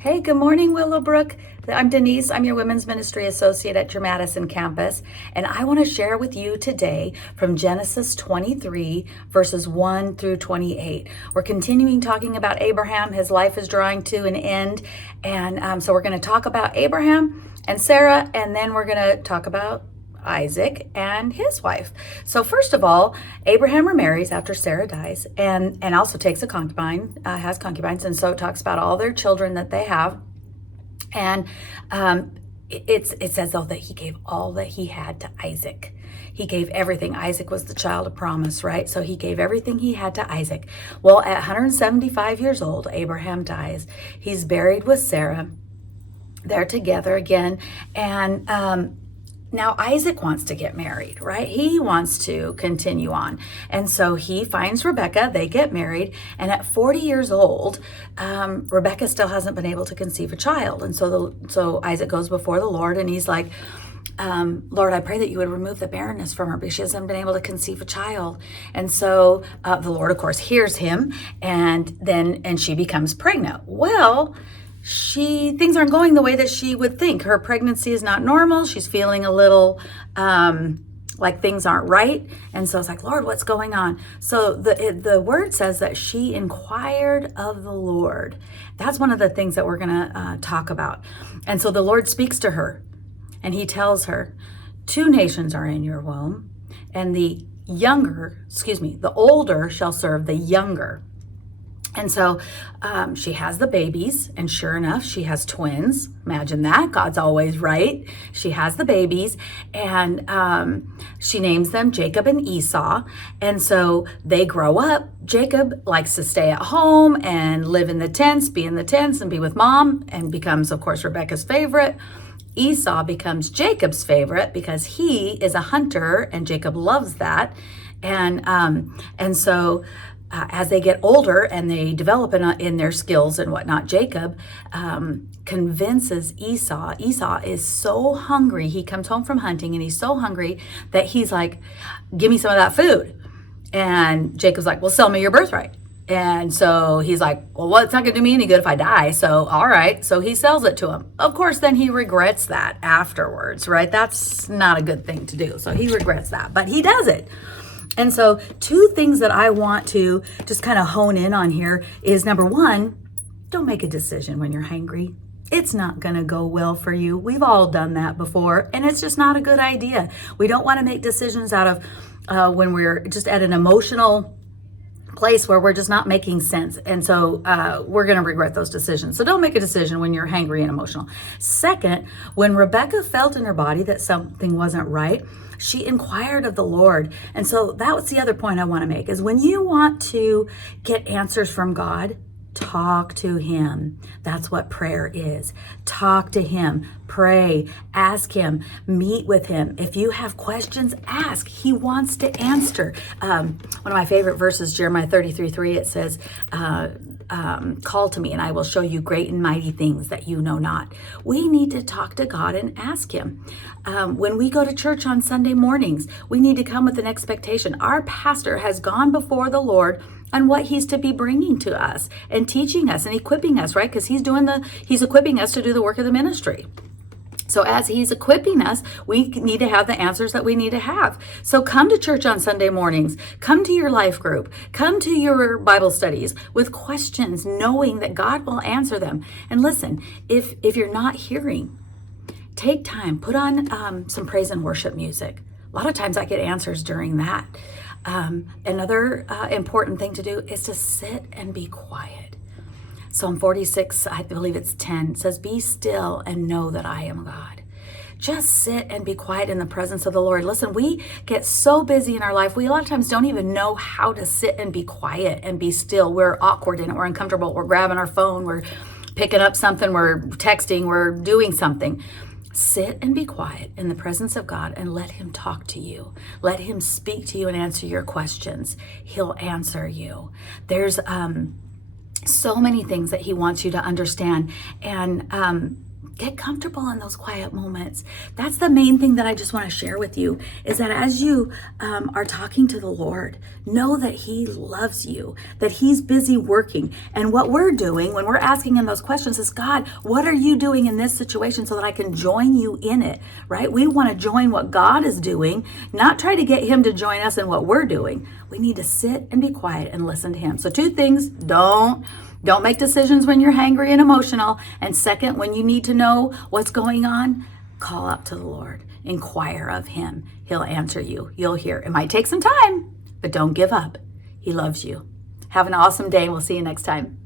Hey, good morning, Willowbrook. I'm Denise. I'm your Women's Ministry Associate at your Madison campus, and I want to share with you today from Genesis 23, verses 1 through 28. We're continuing talking about Abraham. His life is drawing to an end, and so we're going to talk about Abraham and Sarah, and then we're going to talk about Isaac and his wife. So first of all, Abraham remarries after Sarah dies, and also takes a concubine, has concubines, and so it talks about all their children that they have. And it says though that he gave all that he had to Isaac. He gave everything. Isaac was the child of promise, right? So he gave everything he had to Isaac. Well, at 175 years old, Abraham dies. He's buried with Sarah. They're together again, and now Isaac wants to get married, right? He wants to continue on. And so he finds Rebekah, they get married, and at 40 years old, Rebekah still hasn't been able to conceive a child. And so Isaac goes before the Lord, and he's like, Lord, I pray that you would remove the barrenness from her because she hasn't been able to conceive a child. And so the Lord, of course, hears him, and she becomes pregnant. Well, things aren't going the way that she would think. Her pregnancy is not normal. She's feeling a little like things aren't right. And so it's like, Lord, what's going on? So the word says that she inquired of the Lord. That's one of the things that we're going to talk about. And so the Lord speaks to her, and he tells her, 2 nations are in your womb, and the older shall serve the younger. And so she has the babies, and sure enough, she has twins. Imagine that. God's always right. She has the babies, and she names them Jacob and Esau. And so they grow up. Jacob likes to stay at home and live in the tents, be in the tents and be with mom, and becomes, of course, Rebekah's favorite. Esau becomes Jacob's favorite because he is a hunter, and Jacob loves that. And so as they get older and they develop in their skills and whatnot, Jacob convinces Esau. Esau is so hungry. He comes home from hunting, and he's so hungry that he's like, give me some of that food. And Jacob's like, well, sell me your birthright. And so he's like, well, it's not going to do me any good if I die. So, all right. So he sells it to him. Of course, then he regrets that afterwards, right? That's not a good thing to do. So he regrets that, but he does it. And so 2 things that I want to just kind of hone in on here is, number 1, don't make a decision when you're hangry. It's not going to go well for you. We've all done that before, and it's just not a good idea. We don't want to make decisions out of when we're just at an emotional place where we're just not making sense. And so we're going to regret those decisions. So don't make a decision when you're hangry and emotional. Second, when Rebekah felt in her body that something wasn't right, she inquired of the Lord. And so that was the other point I want to make, is when you want to get answers from God, talk to him. That's what prayer is. Talk to him, pray, ask him, meet with him. If you have questions, ask. He wants to answer. One of my favorite verses, Jeremiah 33:3, it says, call to me and I will show you great and mighty things that you know not. We need to talk to God and ask him. When we go to church on Sunday mornings, we need to come with an expectation. Our pastor has gone before the Lord on what he's to be bringing to us and teaching us and equipping us, right? Because he's equipping us to do the work of the ministry. So as he's equipping us, we need to have the answers that we need to have. So come to church on Sunday mornings, come to your life group, come to your Bible studies with questions, knowing that God will answer them. And listen, if you're not hearing, take time, put on some praise and worship music. A lot of times I get answers during that. Another important thing to do is to sit and be quiet. Psalm 46, I believe it's 10, says, be still and know that I am God. Just sit and be quiet in the presence of the Lord. Listen, we get so busy in our life. We a lot of times don't even know how to sit and be quiet and be still. We're awkward in it. We're uncomfortable. We're grabbing our phone. We're picking up something. We're texting. We're doing something. Sit and be quiet in the presence of God and let him talk to you. Let him speak to you and answer your questions. He'll answer you. There's so many things that he wants you to understand. And Get comfortable in those quiet moments. That's the main thing that I just want to share with you, is that as you are talking to the Lord, know that he loves you, that he's busy working. And what we're doing when we're asking him those questions is, God, what are you doing in this situation so that I can join you in it, right? We want to join what God is doing, not try to get him to join us in what we're doing. We need to sit and be quiet and listen to him. So 2 things, don't make decisions when you're hangry and emotional. And second, when you need to know what's going on, call out to the Lord. Inquire of him. He'll answer you. You'll hear. It might take some time, but don't give up. He loves you. Have an awesome day. We'll see you next time.